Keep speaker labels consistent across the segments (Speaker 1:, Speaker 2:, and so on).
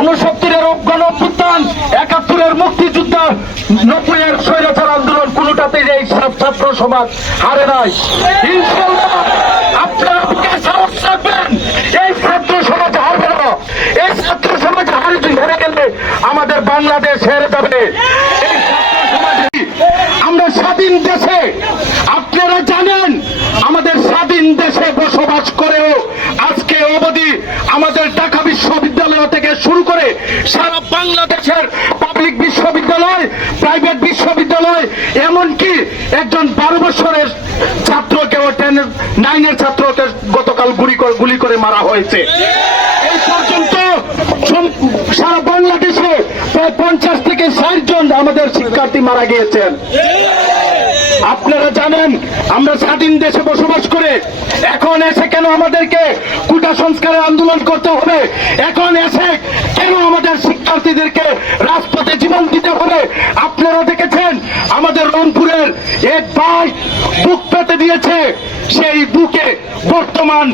Speaker 1: উনসত্তরের গণ অভ্যুত্থান একাত্তরের মুক্তিযুদ্ধ, নব্বইয়ের স্বৈরাচার আন্দোলন, কোনোটাতেই এই ছাত্র সমাজ হারে নাই। এই এই গেলে আমাদের বাংলাদেশ হেরে যাবে। আমরা স্বাধীন দেশে, আপনারা জানেন আমাদের স্বাধীন দেশে বসবাস করেও আজকে অবধি আমাদের ঢাকা বিশ্ববিদ্যালয় থেকে শুরু করে সারা বাংলাদেশের পাবলিক বিশ্ববিদ্যালয় প্রাইভেট বিশ্ববিদ্যালয়, এমনকি একজন বারো বছরের ছাত্রকেও টেন নাইনের ছাত্রকে গতকাল গুলি করে গুলি করে মারা হয়েছে। এই পর্যন্ত সারা বাংলাদেশে প্রায় পঞ্চাশ থেকে ষাট জন আমাদের শিক্ষার্থী মারা গিয়েছেন। আপনারা জানেন, আমরা স্বাধীন দেশে বসবাস করে এখন এসে কেন আমাদেরকে কুটা সংস্কারের আন্দোলন করতে হবে? এখন এসে কেন আমাদের শিক্ষার্থীদেরকে রাজপথে জীবন দিতে হবে? আপনারা দেখেছেন, আমাদের রংপুরের এক ভাই বুক পেতে দিয়েছে, সেই বুকে বর্তমান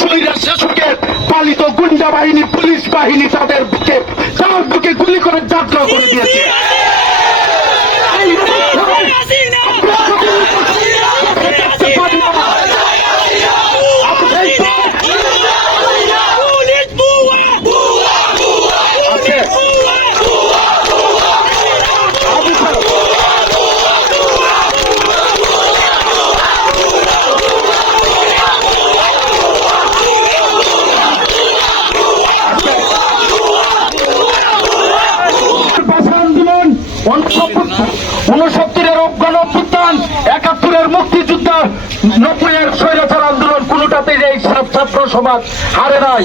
Speaker 1: স্বৈরা শাসকের পালিত গুন্ডা বাহিনী, পুলিশ বাহিনী তাদের বুকে, তার বুকে গুলি করে যাত্রা করে দিয়েছে। উনসত্তরের গণ অভ্যুত্থান একাত্তরের মুক্তিযুদ্ধ নব্বইয়ের স্বৈরাচার আন্দোলন, কোনোটাতেই এই ছাত্র সমাজ হারে নাই।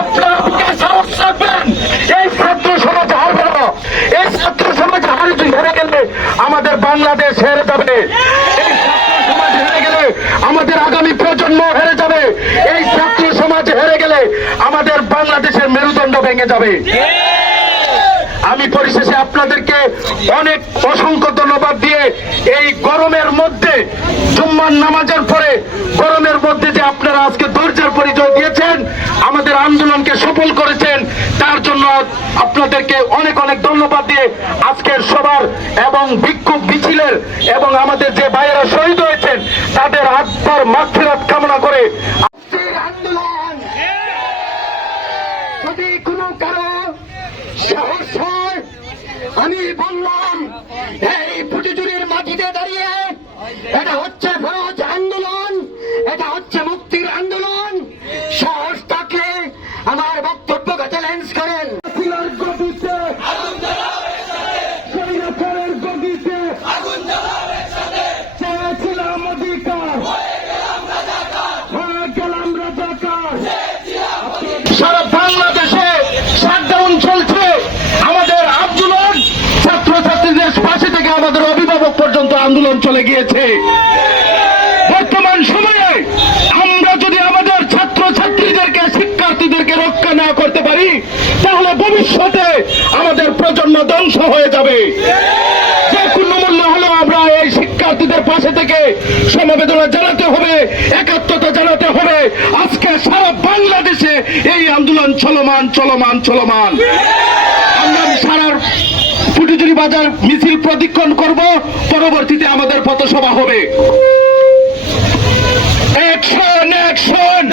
Speaker 1: আপনারা এই ছাত্র সমাজ হারবে না। এই ছাত্র সমাজ হারে হেরে গেলে আমাদের বাংলাদেশ হেরে যাবে। এই ছাত্র সমাজ হেরে গেলে আমাদের আগামী প্রজন্ম হেরে যাবে। এই ছাত্র সমাজ হেরে গেলে আমাদের বাংলাদেশের মেরুদণ্ড ভেঙে যাবে। আমি পরিশেষে আপনাদেরকে অনেক অসংখ্য ধন্যবাদ দিয়ে এই গরমের মধ্যে, জুম্মার নামাজের পরে গরমের মধ্যে যে আপনারা আজকে ধৈর্যের পরিচয় দিয়েছেন, আমাদের আন্দোলনকে সফল করেছেন, তার জন্য আপনাদেরকে অনেক অনেক ধন্যবাদ দিয়ে আজকের সবার এবং বিক্ষোভ মিছিলের এবং আমাদের যে ভাইয়েরা শহীদ হয়েছেন, তাদের আত্মার মাতৃরাত কামনা করে আন্দোলন যদি কোনো কারও বললাম, এই ফুটিজুরির মাটিতে দাঁড়িয়ে এটা হচ্ছে ফরজ আন্দোলন, এটা হচ্ছে মুক্তির আন্দোলন। সাহস থাকলে আমার বক্তব্যকে চ্যালেঞ্জ করেন। চেয়েছিলাম অধিকার। হয়ে গেলাম রাজাকার সারা বাংলাদেশে শাটডাউন চলছে আমাদের আন্দোলন ছাত্রছাত্রীদের পাশে থেকে আমাদের অভিভাবক পর্যন্ত আন্দোলন চলে গিয়েছে। বর্তমান সময়ে আমরা যদি আমাদের ছাত্রছাত্রীদেরকে, শিক্ষার্থীদেরকে রক্ষা না করতে পারি, তাহলে ভবিষ্যতে আমাদের প্রজন্ম ধ্বংস হয়ে যাবে। যে কোনো মূল্য হলেও আমরা এই শিক্ষার্থীদের পাশে থেকে সমবেদনা জানাতে হবে, একাত্মতা জানাতে হবে। আজকে সারা বাংলাদেশে এই আন্দোলন চলমান চলমান চলমান। আমরা সারা ফুটিচুরি বাজার মিছিল প্রতিক্ষণ করব পরবর্তীতে আমাদের পথসভা হবে। Action action